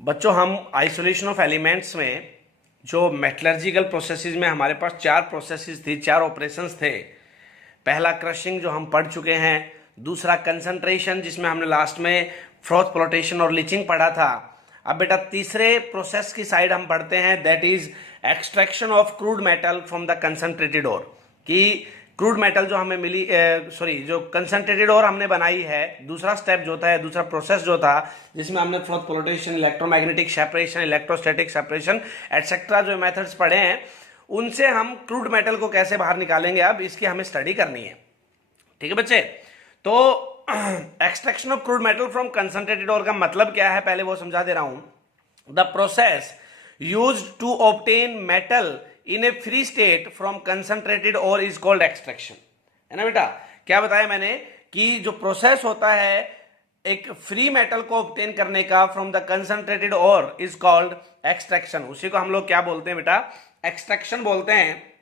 बच्चों, हम isolation of elements में जो मेटलर्जिकल प्रोसेसेस में हमारे पास चार प्रोसेसेस थी, चार ऑपरेशंस थे। पहला क्रशिंग जो हम पढ़ चुके हैं, दूसरा कंसंट्रेशन जिसमें हमने लास्ट में फ्रोथ फ्लोटेशन और लीचिंग पढ़ा था। अब बेटा तीसरे प्रोसेस की साइड हम पढ़ते हैं, that is extraction of crude metal from the concentrated ore. कि क्रूड मेटल जो हमें मिली, जो कंसंट्रेटेड और हमने बनाई है, दूसरा स्टेप जो था, दूसरा प्रोसेस जो था, जिसमें हमने froth flotation, electromagnetic separation, electrostatic separation etcetera जो मेथड्स पढ़े हैं, उनसे हम क्रूड मेटल को कैसे बाहर निकालेंगे, अब इसकी हमें स्टडी करनी है। ठीक है बच्चे, तो extraction of crude metal from concentrated ore का मतलब क्या है, पहले वो समझा दे रहा हूं। The process used to obtain metal in a free state from concentrated ore is called extraction. है ना बेटा, क्या बताया मैंने कि जो प्रोसेस होता है एक फ्री मेटल को ऑब्टेन करने का from the concentrated ore is called extraction. उसी को हम लोग क्या बोलते हैं बेटा, एक्सट्रैक्शन बोलते हैं।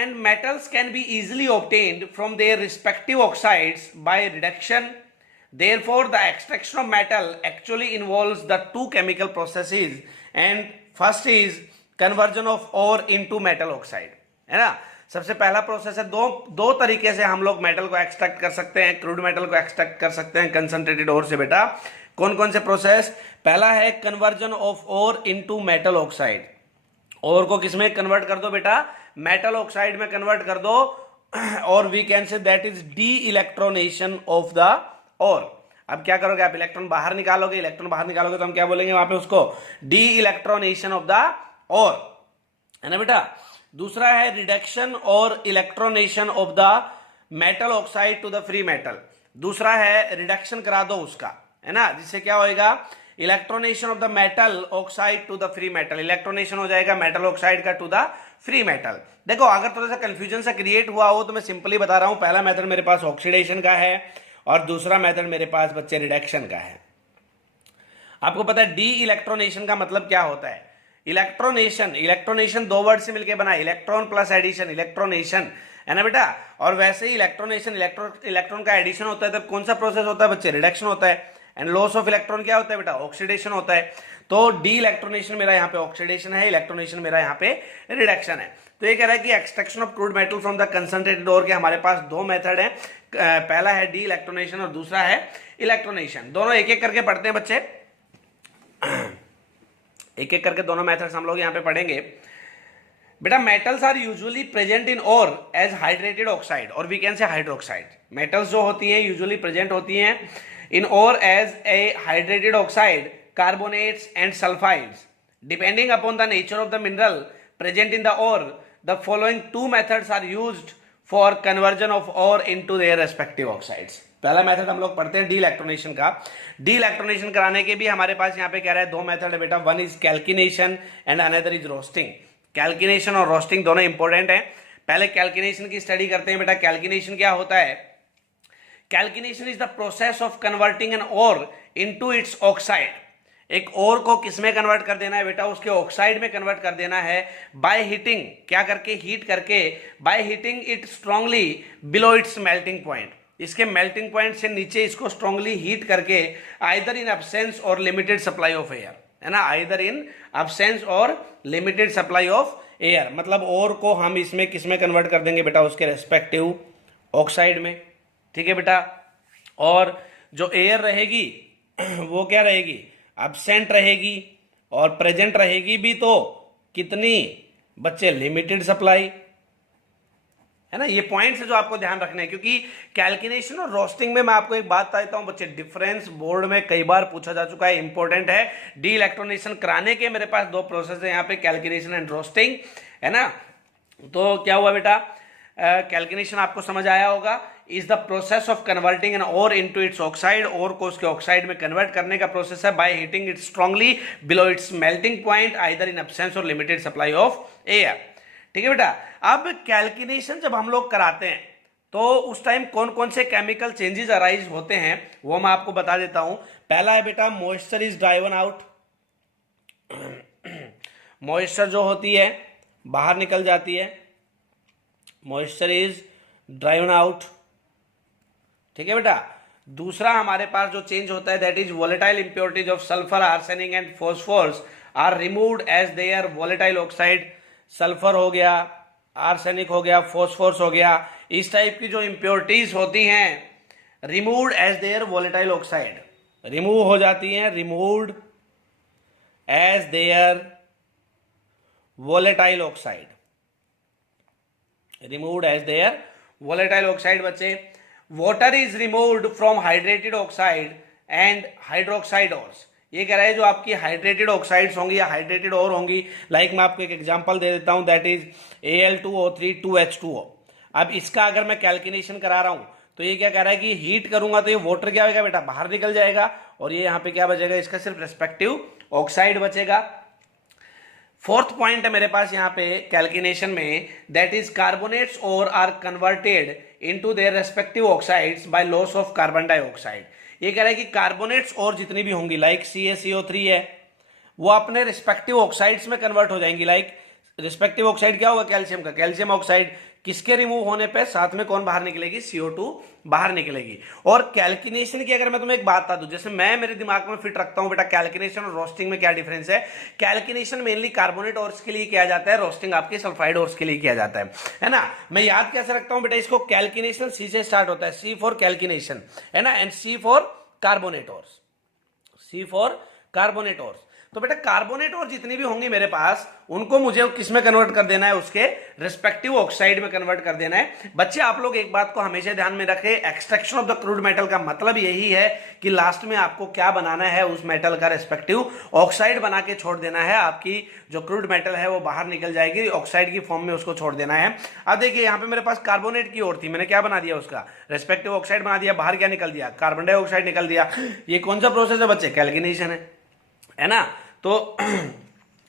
And metals can be easily obtained from their respective oxides by reduction. Therefore, the extraction of metal actually involves the two chemical processes, and first is conversion of ore into metal oxide. है ना, सबसे पहला process है, दो तरीके से हम लोग मेटल को एक्सट्रैक्ट कर सकते हैं, क्रूड मेटल को एक्सट्रैक्ट कर सकते हैं कंसंट्रेटेड ओर से। बेटा कौन कौन से प्रोसेस? पहला है conversion of ore into metal oxide. Ore को किसमें कन्वर्ट कर दो बेटा? मेटल ऑक्साइड में कन्वर्ट कर दो, और we can say that is de electronation of the ore. अब क्या करोगे आप? इलेक्ट्रॉन बाहर निकालोगे, इलेक्ट्रॉन बाहर निकालोगे तो हम क्या बोलेंगे वहां पे उसको? De electronation of the ore, है ना बेटा। दूसरा है रिडक्शन और electronation of the metal oxide to the free metal. दूसरा है रिडक्शन करा दो उसका, है ना, जिससे क्या होएगा? Electronation of the metal oxide to the free metal. इलेक्ट्रोनेशन हो जाएगा मेटल ऑक्साइड का टू द फ्री मेटल। देखो, अगर थोड़ा सा कंफ्यूजन सा क्रिएट हुआ हो तो मैं सिंपली बता रहा हूं, पहला मेथड मेरे पास ऑक्सीडेशन का है और दूसरा मेथड मेरे पास बच्चे रिडक्शन का है। आपको पता है डी इलेक्ट्रोनेशन का मतलब क्या होता है? इलेक्ट्रोनेशन दो वर्ड से मिलकर बना, इलेक्ट्रॉन प्लस एडिशन, इलेक्ट्रोनेशन, है ना बेटा। और वैसे ही इलेक्ट्रोनेशन, इलेक्ट्रॉन का एडिशन होता है तब कौन सा प्रोसेस होता है बच्चे? रिडक्शन होता है। एंड लॉस ऑफ इलेक्ट्रॉन क्या होता है बेटा? ऑक्सीडेशन होता है। तो डी इलेक्ट्रोनेशन मेरा यहाँ पे ऑक्सीडेशन है, इलेक्ट्रोनेशन मेरा यहाँ पे रिडक्शन है। तो ये कह रहा है कि extraction of crude metal from the concentrated ore के हमारे पास दो मेथड है, पहला है डी इलेक्ट्रोनेशन और दूसरा है इलेक्ट्रोनेशन। दोनों एक एक करके पढ़ते हैं बच्चे, एक एक करके दोनों मेथड्स हम लोग यहाँ पे पढ़ेंगे। बेटा metals are usually present in ore as hydrated oxide और we can say hydroxide. Metals जो होती हैं यूजुअली प्रेजेंट होती हैं in ore as a hydrated oxide, carbonates and sulfides. Depending upon the nature of the mineral present in the ore, the following two methods are used for conversion of ore into their respective oxides. पहला method हम लोग पढ़ते हैं D इलेक्ट्रोनेशन का। D इलेक्ट्रोनेशन कराने के भी हमारे पास यहाँ पे कह रहा है दो मेथड है बेटा, one is calcination and another is roasting. Calcination और रोस्टिंग दोनों इंपॉर्टेंट है। पहले कैल्किनेशन की स्टडी करते हैं बेटा। कैल्किनेशन क्या होता है? Calcination is the process of converting an ore into its oxide. एक ओर को किसमें कन्वर्ट कर देना है बेटा? उसके ऑक्साइड में कन्वर्ट कर देना है बाय हीटिंग। क्या करके? हीट करके। Bye heating it strongly below its melting point. इसके मेल्टिंग पॉइंट से नीचे इसको स्ट्रांगली हीट करके, either in absence or limited supply of air, है ना, either in absence or limited supply of air. मतलब ओर को हम इसमें किसमें कन्वर्ट कर देंगे बेटा? उसके रेस्पेक्टिव ऑक्साइड में। ठीक है बेटा। और जो एयर रहेगी वो क्या रहेगी? एब्सेंट रहेगी। और प्रेजेंट रहेगी भी तो कितनी बच्चे? लिमिटेड सप्लाई, है ना। ये पॉइंट्स है जो आपको ध्यान रखना है, क्योंकि कैल्किनेशन और रोस्टिंग में मैं आपको एक बात बताता हूं बच्चे, डिफरेंस बोर्ड में कई बार पूछा जा चुका है, इंपॉर्टेंट है। डी इलेक्ट्रोनेशन कराने के मेरे पास दो प्रोसेस है यहाँ पे, कैल्किनेशन एंड रोस्टिंग, है ना। तो क्या हुआ बेटा? कैल्किनेशन आपको समझ आया होगा, is the process of converting an ore into its oxide. Ore को उसके ऑक्साइड में कन्वर्ट करने का प्रोसेस है by heating it strongly below its melting point, either in absence or limited supply of air. ठीक है बेटा। अब कैल्किनेशन जब हम लोग कराते हैं तो उस टाइम कौन कौन से केमिकल चेंजेस अराइज होते हैं वो मैं आपको बता देता हूं। पहला है बेटा moisture is driven out. Moisture जो होती है बाहर निकल जाती है, मॉइस्चर इज ड्राइवन आउट। ठीक है बेटा। दूसरा हमारे पास जो चेंज होता है that is volatile impurities of sulphur, arsenic and phosphorus are removed as their volatile oxide. Sulphur हो गया, आर्सेनिक हो गया, फॉस्फोरस हो गया, इस टाइप की जो इंप्योरिटीज होती हैं removed as their volatile oxide, remove हो जाती हैं, removed as their volatile oxide, removed as their volatile oxide. बच्चे, water is removed from hydrated oxide and hydroxide ores. ये कह रहा है जो आपकी हाइड्रेटेड ऑक्साइड्स होंगी या हाइड्रेटेड और होंगी, लाइक मैं आपको एक एग्जांपल दे देता हूं दैट इज Al2O3 2H2O। अब इसका अगर मैं कैलकुलेशन करा रहा हूं तो ये क्या कह रहा है कि हीट करूंगा तो ये वाटर क्या होगा बेटा, बाहर निकल जाएगा, और ये यहां पे क्या बचेगा, इसका सिर्फ रेस्पेक्टिव ऑक्साइड बचेगा। फोर्थ पॉइंट है मेरे पास यहाँ पे कैलकुलेशन में that is carbonates ore are converted into their respective oxides by loss of carbon dioxide. ये कह रहा है कि कार्बोनेट्स और जितनी भी होंगी लाइक CaCO3 है वो अपने रिस्पेक्टिव ऑक्साइड्स में कन्वर्ट हो जाएंगी। लाइक रिस्पेक्टिव ऑक्साइड क्या होगा, कैल्शियम का, कैल्शियम ऑक्साइड किसके रिमूव होने पे साथ में कौन बाहर निकलेगी, CO2 बाहर निकलेगी। और कैलकुलेशन की अगर मैं तुम्हें एक बात बता दूं, जैसे मैं मेरे दिमाग में फिट रखता हूं बेटा कैलकुलेशन और रोस्टिंग में क्या डिफरेंस है। कैलकुलेशन मेनली कार्बोनेट ओर्स के लिए किया जाता है, रोस्टिंग आपके सल्फाइड ओर्स के लिए किया जाता है ना। मैं याद कैसे रखता हूं बेटा इसको, कैलकुलेशन C से स्टार्ट होता है, C फॉर कैलकुलेशन है ना, and C for carbonate ores, C for carbonate ores. तो बेटा कार्बोनेट और जितनी भी होंगी मेरे पास उनको मुझे किस में कन्वर्ट कर देना है, उसके रिस्पेक्टिव ऑक्साइड में कन्वर्ट कर देना है। बच्चे आप लोग एक बात को हमेशा ध्यान में रखें, extraction of the crude metal का मतलब यही है कि लास्ट में आपको क्या बनाना है, उस मेटल का रिस्पेक्टिव ऑक्साइड बना के छोड़ देना है। आपकी जो क्रूड मेटल है वो बाहर निकल जाएगी, ऑक्साइड की फॉर्म में उसको छोड़ देना है। अब देखिए यहाँ पे मेरे पास कार्बोनेट की ओर थी, मैंने क्या बना दिया, उसका रिस्पेक्टिव ऑक्साइड बना दिया, बाहर क्या निकल दिया, कार्बन डाइऑक्साइड निकल दिया। ये कौन सा प्रोसेस है बच्चे, कैलकुलेशन है ना। तो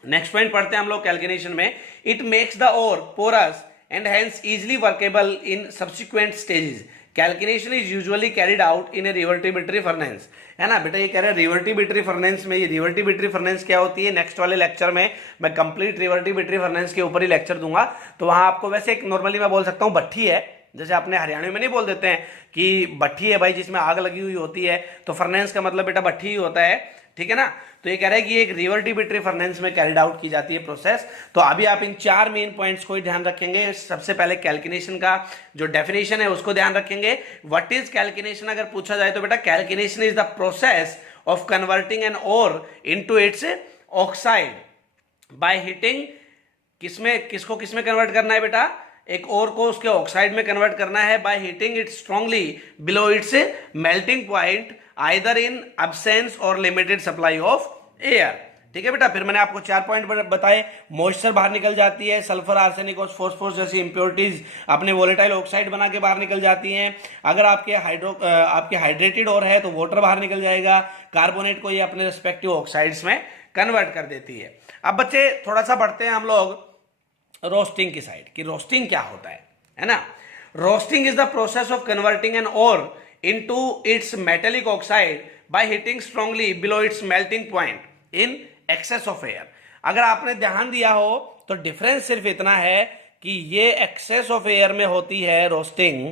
नेक्स्ट पॉइंट पढ़ते हैं हम लोग कैलकुलेशन में, it makes the ore porous and hence easily workable in subsequent stages. Calculation is usually carried out in a reverberatory furnace, है ना बेटा। ये कह रहे हैं रिवर्टिबिटरी फर्नेस में, ये रिवर्टिबिटरी फर्नेस क्या होती है, नेक्स्ट वाले लेक्चर में मैं कंप्लीट रिवर्टिबिटरी फर्नेस के ऊपर ही लेक्चर दूंगा। तो वहां आपको वैसे एक नॉर्मली मैं बोल सकता हूं भट्ठी है, जैसे अपने हरियाणा में नहीं बोल देते हैं कि भट्ठी है भाई जिसमें आग लगी हुई होती है, तो फर्नेस का मतलब बेटा भट्ठी ही होता है, ठीक है ना। तो ये कह रहा है कि एक रिवर्टिबिटरी फर्नेस में कैरिड आउट की जाती है प्रोसेस। तो अभी आप इन चार मेन पॉइंट्स को ही ध्यान रखेंगे। सबसे पहले कैलकुलेशन का जो डेफिनेशन है उसको ध्यान रखेंगे। व्हाट इज कैलकुलेशन अगर पूछा जाए तो बेटा calcination is the process of converting an ore into its oxide by heating. किसको किसमें कन्वर्ट करना है बेटा, एक और को उसके ऑक्साइड में कन्वर्ट करना है by heating it strongly below its melting point either in absence or limited supply of air. ठीक है बेटा। फिर मैंने आपको 4 पॉइंट बताए, मॉइस्चर बाहर निकल जाती है, सल्फर, आर्सेनिक और फॉस्फोरस जैसी इंप्योरिटीज अपने वोलेटाइल ऑक्साइड बना के बाहर निकल जाती हैं। अगर आपके हाइड्रेटेड और है तो वाटर बाहर निकल जाएगा, कार्बोनेट को ये अपने रिस्पेक्टिव ऑक्साइड्स में कन्वर्ट कर देती है। अब बच्चे थोड़ा सा बढ़ते हैं हम लोग रोस्टिंग की साइड, कि रोस्टिंग क्या होता है ना। Roasting is the process of converting an ore into its metallic oxide by heating strongly below its melting point in excess of air। अगर आपने ध्यान दिया हो तो डिफरेंस सिर्फ इतना है कि ये एक्सेस ऑफ एयर में होती है रोस्टिंग,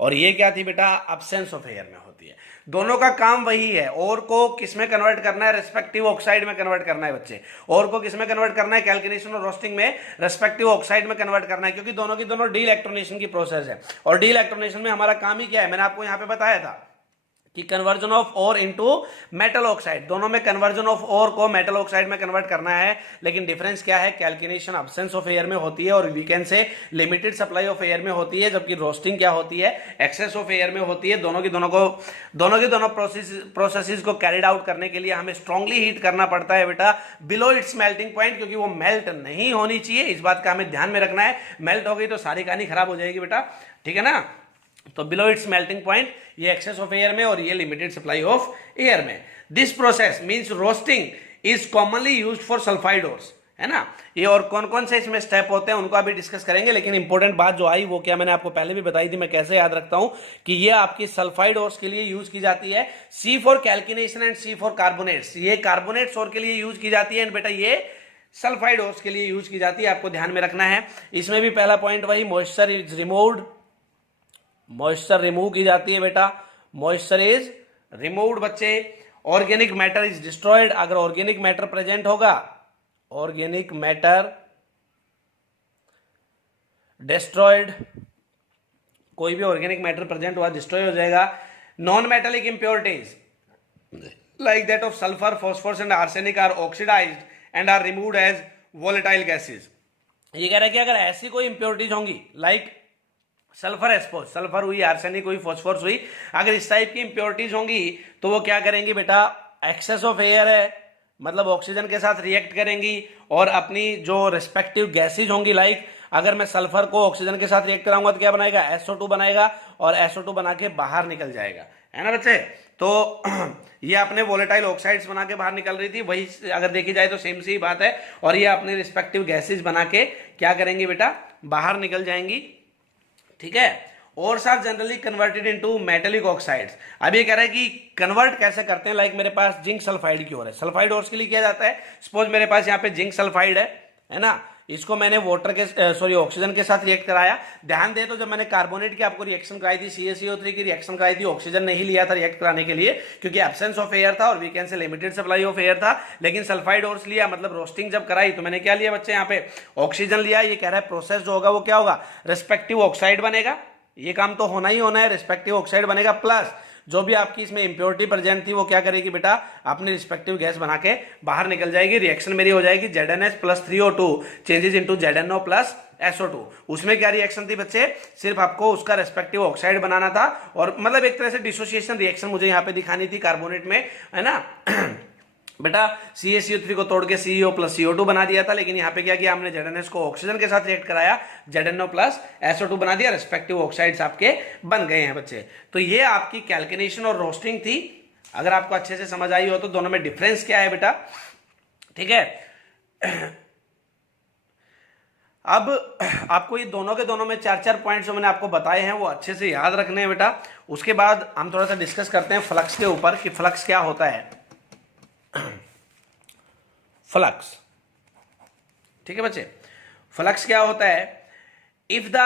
और ये क्या थी बेटा, एब्सेंस ऑफ एयर में होती है। दोनों का काम वही है, और को किसमें कन्वर्ट करना है, रिस्पेक्टिव ऑक्साइड में कन्वर्ट करना है बच्चे। और को किसमें कन्वर्ट करना है, कैलकुलेशन और रोस्टिंग में रिस्पेक्टिव ऑक्साइड में कन्वर्ट करना है, क्योंकि दोनों की दोनों डी इलेक्ट्रोनेशन की प्रोसेस है। और डी इलेक्ट्रोनेशन में हमारा काम ही क्या है, मैंने आपको यहां पे बताया था कि conversion of ore into metal oxide. दोनों में कन्वर्जन ऑफ ओर को मेटल ऑक्साइड में कन्वर्ट करना है, लेकिन डिफरेंस क्या है, कैलकुलेशन एब्सेंस ऑफ एयर में होती है और वीकेंड से लिमिटेड सप्लाई ऑफ एयर में होती है, जबकि रोस्टिंग क्या होती है, एक्सेस ऑफ एयर में होती है। दोनों की दोनों प्रोसेसेस को कैरिड आउट करने के लिए हमें स्ट्रांगली हीट करना पड़ता है बेटा बिलो इट्स मेल्टिंग पॉइंट, क्योंकि वो मेल्ट नहीं होनी चाहिए। इस बात का हमें ध्यान में रखना है, मेल्ट हो गई तो सारी कहानी खराब हो जाएगी बेटा, ठीक है ना। तो बिलो इट्स मेल्टिंग पॉइंट, ये एक्सेस ऑफ एयर में और ये लिमिटेड सप्लाई ऑफ एयर में। This process means roasting is commonly used for sulphide ores, है ना। ये और कौन कौन से इसमें स्टेप होते हैं उनको अभी डिस्कस करेंगे, लेकिन इंपॉर्टेंट बात जो आई वो क्या मैंने आपको पहले भी बताई थी, मैं कैसे याद रखता हूं कि ये आपकी सल्फाइड ओर्स के लिए यूज की जाती है। C for calcination and C for carbonates, ये कार्बोनेट्स और के लिए यूज की जाती है, एंड बेटा ये सल्फाइड ओर्स के लिए यूज की जाती है, आपको ध्यान में रखना है। इसमें भी पहला पॉइंट वही, moisture is removed, moisture remove की जाती है बेटा, मॉइस्चर इज रिमूव्ड बच्चे। ऑर्गेनिक मैटर इज डिस्ट्रॉयड, अगर ऑर्गेनिक मैटर प्रेजेंट होगा, ऑर्गेनिक मैटर डिस्ट्रॉयड, कोई भी ऑर्गेनिक मैटर प्रेजेंट हुआ डिस्ट्रॉय हो जाएगा। Non metallic impurities like that of sulphur, phosphorus and arsenic are oxidised and are removed as volatile gases. ये कह रहा है कि अगर ऐसी कोई इंप्योरिटीज होंगी लाइक सल्फर एक्सपोज, सल्फर हुई, आर्सेनिक हुई, फॉस्फोरस हुई, अगर इस टाइप की इंप्योरिटीज होंगी तो वो क्या करेंगी बेटा, एक्सेस ऑफ एयर है मतलब ऑक्सीजन के साथ रिएक्ट करेंगी और अपनी जो रिस्पेक्टिव गैसेज होंगी, लाइक अगर मैं सल्फर को ऑक्सीजन के साथ रिएक्ट कराऊंगा तो क्या बनाएगा, SO2 बनाएगा और SO2 बना के बाहर निकल जाएगा, है ना बच्चे। तो ये अपने वोलेटाइल ऑक्साइड्स बना के बाहर निकल रही थी, वही अगर देखी जाए तो सेम सी बात है, और ये अपने रिस्पेक्टिव गैसेज बना के क्या करेंगे बेटा, बाहर निकल जाएंगी, ठीक है। और are generally converted into metallic oxides. अब ये कह रहा है कि कन्वर्ट कैसे करते हैं, लाइक मेरे पास जिंक सल्फाइड की ओर है, सल्फाइड ओर्स के लिए किया जाता है। सपोज मेरे पास यहाँ पे जिंक सल्फाइड है ना, इसको मैंने वाटर के ऑक्सीजन के साथ रिएक्ट कराया। ध्यान दे तो जब मैंने कार्बोनेट की आपको रिएक्शन कराई थी, CaCO3 की रिएक्शन कराई थी, ऑक्सीजन नहीं लिया था रिएक्ट कराने के लिए क्योंकि एब्सेंस ऑफ एयर था और वीकेंड से लिमिटेड सप्लाई ऑफ एयर था। लेकिन सल्फाइड ओर्स लिया, मतलब रोस्टिंग जब कराई तो मैंने क्या लिया बच्चे, यहाँ पे ऑक्सीजन लिया। ये कह रहा है प्रोसेस जो होगा वो क्या होगा, रिस्पेक्टिव ऑक्साइड बनेगा, ये काम तो होना ही होना है, रिस्पेक्टिव ऑक्साइड बनेगा, प्लस जो भी आपकी इसमें इंप्योरिटी प्रेजेंट थी वो क्या करेगी बेटा, अपनी रिस्पेक्टिव गैस बना के बाहर निकल जाएगी। रिएक्शन मेरी हो जाएगी ZnH plus 3O2 changes into ZnO plus SO2। उसमें क्या रिएक्शन थी बच्चे, सिर्फ आपको उसका रेस्पेक्टिव ऑक्साइड बनाना था और मतलब एक तरह से डिसोसिएशन रिएक्शन मुझे यहाँ पे दिखानी थी कार्बोनेट में, है ना। बेटा CaCO3 को तोड़ के CEO प्लस CO2 बना दिया था, लेकिन यहाँ पे क्या किया हमने, ZnS को ऑक्सीजन के साथ रिएक्ट कराया, ZnO प्लस SO2 बना दिया, रेस्पेक्टिव ऑक्साइड्स आपके बन गए हैं बच्चे। तो ये आपकी कैल्किनेशन और रोस्टिंग थी। अगर आपको अच्छे से समझ आई हो तो दोनों में डिफरेंस क्या है बेटा, ठीक है। अब आपको ये दोनों के दोनों में 4-4 पॉइंट्स जो मैंने आपको बताए हैं वो अच्छे से याद रखने हैं बेटा। उसके बाद हम थोड़ा सा डिस्कस करते हैं फ्लक्स के ऊपर कि फ्लक्स क्या होता है। फ्लक्स, ठीक है बच्चे, फ्लक्स क्या होता है, इफ द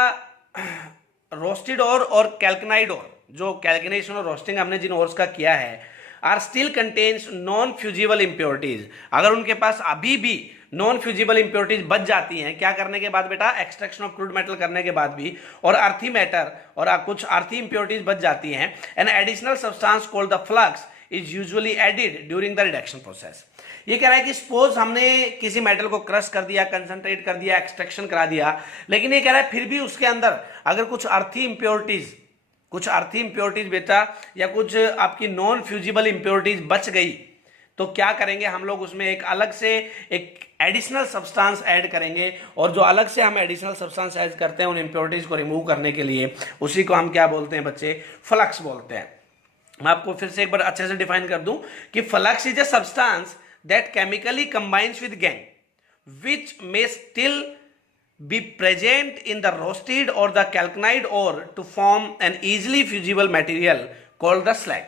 रोस्टेड ओर और कैल्कनाइड ओर, जो कैल्किनेशन और रोस्टिंग हमने जिन ओर्स का किया है, are still contains non fusible impurities, अगर उनके पास अभी भी नॉन फ्यूजिबल इंप्योरिटीज बच जाती हैं, क्या करने के बाद बेटा, एक्सट्रैक्शन ऑफ क्रूड मेटल करने के बाद भी, और अर्थी मैटर और कुछ अर्थी इंप्योरिटीज बच जाती हैं, an additional substance called the flux is usually added during the reduction process. ये कह रहा है कि सपोज हमने किसी मेटल को क्रश कर दिया, कंसंट्रेट कर दिया, एक्सट्रैक्शन करा दिया, लेकिन ये कह रहा है फिर भी उसके अंदर अगर कुछ अर्थी इंप्योरिटीज बेटा या कुछ आपकी नॉन फ्यूजिबल इंप्योरिटीज बच गई, तो क्या करेंगे हम लोग, उसमें एक अलग से एक एडिशनल सब्सटेंस ऐड करेंगे, और जो अलग से हम एडिशनल सब्सटेंस ऐड करते हैं उन इंप्योरिटीज को रिमूव करने के लिए, उसी को हम क्या बोलते हैं बच्चे, फ्लक्स बोलते हैं। मैं आपको फिर से एक बार अच्छे से डिफाइन कर दूं कि flux is a substance that chemically combines with gangue, which may still be present in the roasted or the calcined ore to form an easily fusible material called the slag।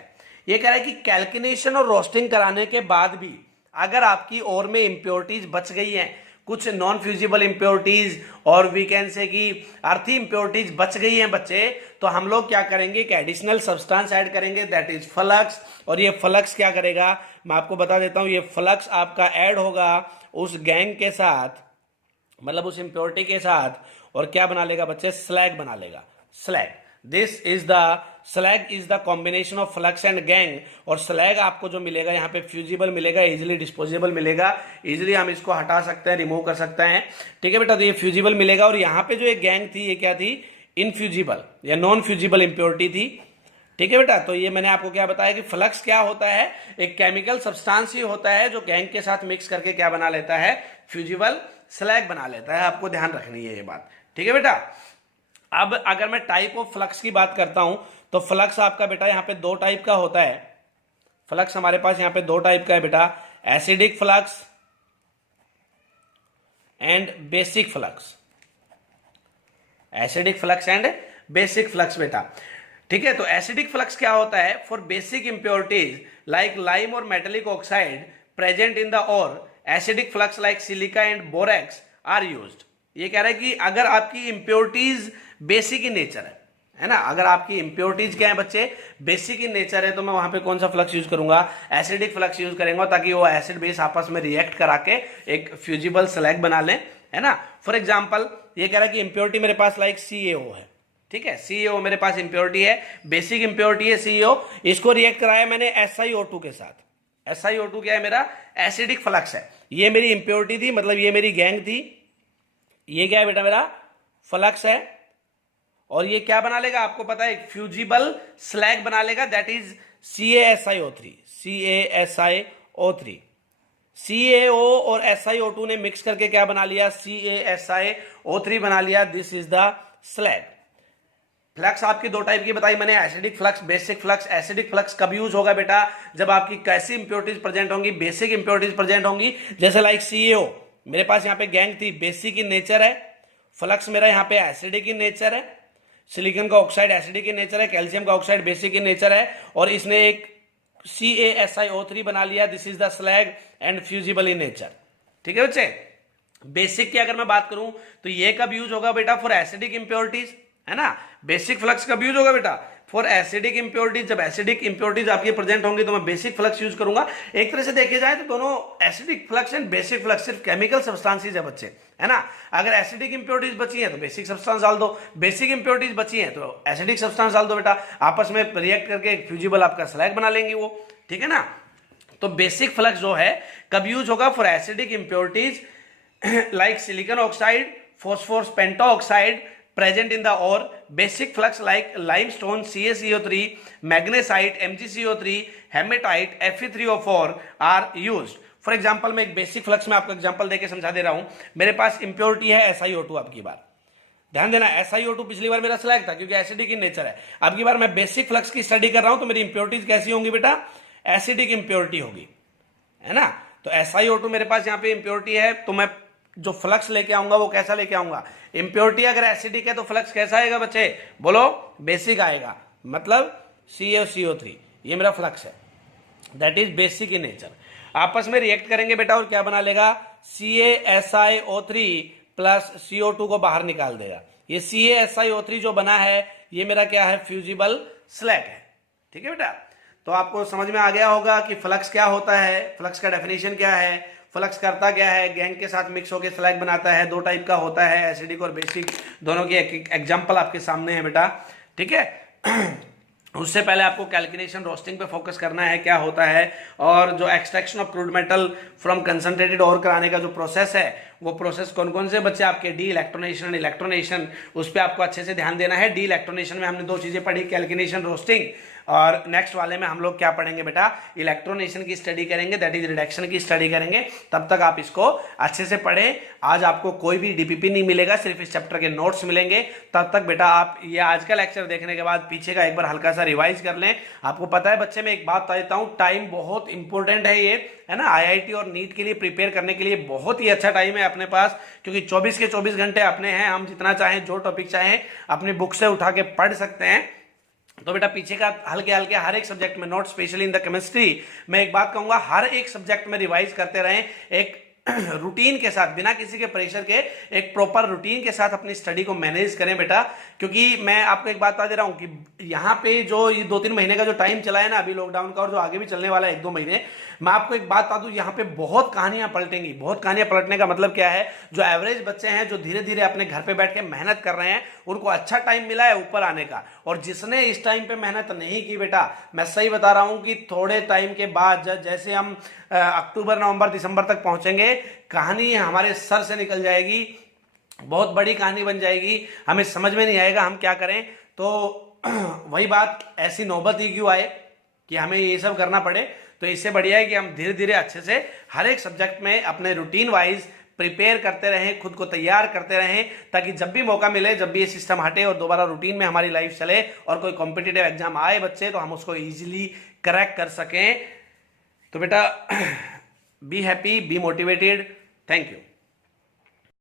ये कह रहा है कि कैल्किनेशन और roasting कराने के बाद भी अगर आपकी ओर में इंप्योरिटीज बच गई हैं, कुछ नॉन फ्यूजिबल इंप्योरिटीज और वी कैन से कि अर्थी इंप्योरिटीज बच गई हैं बच्चे, तो हम लोग क्या करेंगे, एक एडिशनल सब्सटेंस ऐड करेंगे, दैट इज फ्लक्स। और ये फ्लक्स क्या करेगा, मैं आपको बता देता हूं, ये फ्लक्स आपका ऐड होगा उस गैंग के साथ, मतलब उस इंप्योरिटी के साथ, और क्या बना लेगा बच्चे, स्लैग बना लेगा, slag. This is the slag is the combination of flux and gang. और स्लैग आपको जो मिलेगा यहाँ पे फ्यूजिबल मिलेगा, इजिली डिस्पोजेबल मिलेगा, इजिली हम इसको हटा सकते हैं, रिमूव कर सकते हैं, ठीक है बेटा। तो ये फ्यूजिबल मिलेगा। और यहाँ पे जो एक गैंग थी ये क्या थी, इनफ्यूजिबल या नॉन फ्यूजिबल इंप्योरिटी थी, ठीक है बेटा। तो ये मैंने आपको क्या बताया कि फ्लक्स क्या होता है, एक केमिकल सब्सटेंस ही होता है जो गैंग के साथ मिक्स करके क्या बना लेता है, फ्यूजिबल स्लैग बना लेता है। आपको ध्यान रखनी है ये बात, ठीक है बेटा। अब अगर मैं टाइप ऑफ फ्लक्स की बात करता हूं तो फ्लक्स आपका बेटा यहां पे 2 टाइप का होता है। फ्लक्स हमारे पास यहां पे 2 टाइप का है बेटा, acidic flux and basic flux. Acidic flux and basic flux बेटा, ठीक है। तो एसिडिक फ्लक्स क्या होता है, for basic impurities like lime और metallic oxide present in the ore, acidic flux like silica and borax are used. ये कह रहा है कि अगर आपकी इंप्योरिटीज बेसिक इन नेचर है, है ना। अगर आपकी इंप्योरिटीज क्या है बच्चे, बेसिक इन नेचर है, तो मैं वहां पे कौन सा फ्लक्स यूज करूंगा, एसिडिक फ्लक्स यूज करेंगे, ताकि वो एसिड बेस आपस में रिएक्ट करा के एक फ्यूजिबल स्लैग बना लें, है ना। फॉर एग्जाम्पल ये कह रहा है कि इंप्योरिटी मेरे पास लाइक CaO है, ठीक है, CaO मेरे पास इंप्योरिटी है, बेसिक इंप्योरिटी है CaO, इसको रिएक्ट कराया मैंने SiO2 के साथ। SiO2 क्या है, मेरा एसिडिक फ्लक्स है। ये मेरी इंप्योरिटी थी, मतलब ये मेरी गैंग थी, ये क्या है बेटा, मेरा फ्लक्स है, और ये क्या बना लेगा, आपको पता है, एक फ्यूजिबल स्लैग बना लेगा, that is CaSiO3। CaSiO3 CaO और SiO2 ने मिक्स करके क्या बना लिया, CaSiO3 बना लिया, this is the slag. Flux आपकी दो टाइप की बताई मैंने, acidic flux, basic flux. Acidic flux कब यूज होगा बेटा, जब आपकी कैसी इंप्योरिटीज प्रेजेंट होंगी, बेसिक इंप्योरिटीज प्रेजेंट होंगी, जैसे लाइक CaO मेरे पास यहाँ पे गैंग थी, बेसिक इन नेचर है, फ्लक्स मेरा यहाँ पे एसिडिक इन नेचर है, सिलिकॉन का ऑक्साइड एसिडिक इन नेचर है, कैल्शियम का ऑक्साइड बेसिक इन नेचर है, और इसने एक CaSiO3 बना लिया, this is the slag and fusible in nature. ठीक है बच्चे। बेसिक की अगर मैं बात करूं तो ये कब यूज होगा बेटा, फॉर एसिडिक इंप्योरिटीज, है ना। बेसिक फ्लक्स कब यूज होगा बेटा, फॉर एसिडिक इंप्योरिटीज। जब एसिडिक इंप्योरिटीज आपकी प्रेजेंट होंगी तो मैं बेसिक फ्लक्स यूज करूंगा। एक तरह से देखे जाए तो दोनों acidic flux and basic flux सिर्फ केमिकल सब्सटेंसेस है बच्चे, है ना। अगर एसिडिक इंप्योरिटीज बची है तो बेसिक सब्सटेंस डाल दो, बेसिक इंप्योरिटीज बची है तो एसिडिक सब्सटेंस डाल दो बेटा, आपस में रिएक्ट करके एक फ्यूजिबल आपका स्लैग बना लेंगे वो, ठीक है ना। तो बेसिक फ्लक्स जो है कब यूज होगा, for acidic impurities like silicon oxide, phosphorus pentaoxide present in the ore. Basic flux like limestone, CaCO3, magnesite, MgCO3, hematite, Fe3O4 are used. For example मैं एक बेसिक फ्लक्स में आपको एग्जाम्पल देके समझा दे रहा हूं। मेरे पास इंप्योरिटी है SiO2, अब की बार ध्यान देना, SiO2 पिछली बार मेरा स्लैग था क्योंकि एसिडिक इन नेचर है। अब की बार मैं बेसिक फ्लक्स की स्टडी कर रहा हूं तो मेरी इंप्योरिटीज कैसी होंगी बेटा, एसिडिक इंप्योरिटी होगी, है ना। तो SiO2 मेरे पास यहाँ पे इंप्योरिटी है, तो मैं जो फ्लक्स लेके आऊंगा वो कैसा लेके आऊंगा, इंप्योरिटी अगर एसिडिक है तो फ्लक्स कैसा आएगा बच्चे, बोलो, बेसिक आएगा, मतलब CaCO3, ये मेरा फ्लक्स है, that is basic in nature. आपस में रिएक्ट करेंगे बेटा और क्या बना लेगा, CaSiO3 प्लस CO2 को बाहर निकाल देगा। ये CaSiO3 जो बना है ये मेरा क्या है, फ्यूजिबल स्लैग है, ठीक है बेटा। तो आपको समझ में आ गया होगा कि फ्लक्स क्या होता है, फ्लक्स का डेफिनेशन क्या है, फ्लक्स करता क्या है, गैंग के साथ मिक्स होकर स्लैग बनाता है, दो टाइप का होता है, एसिडिक और बेसिक, दोनों के एक एग्जांपल आपके सामने है बेटा, ठीक है। उससे पहले आपको कैल्कुलेशन रोस्टिंग पे फोकस करना है, क्या होता है, और जो extraction of crude metal from concentrated ore कराने का जो प्रोसेस है, वो प्रोसेस कौन कौन से बच्चे आपके, डी इलेक्ट्रोनेशन, इलेक्ट्रोनेशन, उस पर आपको अच्छे से ध्यान देना है। डी इलेक्ट्रोनेशन में हमने दो चीजें पढ़ी, कैल्कुलेशन रोस्टिंग, और नेक्स्ट वाले में हम लोग क्या पढ़ेंगे बेटा, इलेक्ट्रोनेशन की स्टडी करेंगे, दैट इज रिडक्शन की स्टडी करेंगे। तब तक आप इसको अच्छे से पढ़ें। आज आपको कोई भी डीपीपी नहीं मिलेगा, सिर्फ इस चैप्टर के नोट्स मिलेंगे। तब तक बेटा आप ये आज का लेक्चर देखने के बाद पीछे का एक बार हल्का सा रिवाइज कर लें। आपको पता है बच्चे, मैं एक बात बता देता हूं, टाइम बहुत इंपॉर्टेंट है ये, है ना। IIT और नीट के लिए प्रिपेयर करने के लिए बहुत ही अच्छा टाइम है अपने पास, क्योंकि 24 के 24 घंटे अपने हैं। हम जितना चाहें, जो टॉपिक चाहें, अपनी बुक से उठा के पढ़ सकते हैं। तो बेटा पीछे का हल्के हल्के हर एक सब्जेक्ट में note, specially in the chemistry, मैं एक बात कहूंगा, हर एक सब्जेक्ट में रिवाइज करते रहें, एक रूटीन के साथ, बिना किसी के प्रेशर के, एक प्रॉपर रूटीन के साथ अपनी स्टडी को मैनेज करें बेटा। क्योंकि मैं आपको एक बात बता दे रहा हूं कि यहाँ पे जो ये 2-3 महीने का जो टाइम चला है ना अभी लॉकडाउन का, और जो आगे भी चलने वाला है 1-2 महीने, मैं आपको एक बात बता दूं, यहाँ पे बहुत कहानियां पलटेंगी। बहुत कहानियां पलटने का मतलब क्या है, जो एवरेज बच्चे हैं, जो धीरे धीरे अपने घर पे बैठ के मेहनत कर रहे हैं, उनको अच्छा टाइम मिला है ऊपर आने का। और जिसने इस टाइम पे मेहनत नहीं की बेटा, मैं सही बता रहा हूं कि थोड़े टाइम के बाद जैसे हम अक्टूबर, नवंबर, दिसंबर तक पहुंचेंगे, कहानी हमारे सर से निकल जाएगी, बहुत बड़ी कहानी बन जाएगी, हमें समझ में नहीं आएगा हम क्या करें। तो वही बात, ऐसी नौबत ही क्यों आए कि हमें ये सब करना पड़े। तो इससे बढ़िया है कि हम धीरे धीरे अच्छे से हर एक सब्जेक्ट में अपने रूटीन वाइज प्रिपेयर करते रहें, खुद को तैयार करते रहें, ताकि जब भी मौका मिले, जब भी ये सिस्टम हटे और दोबारा रूटीन में हमारी लाइफ चले और कोई कॉम्पिटिटिव एग्जाम आए बच्चे, तो हम उसको ईजिली क्रैक कर सकें। तो बेटा be happy, be motivated, thank you.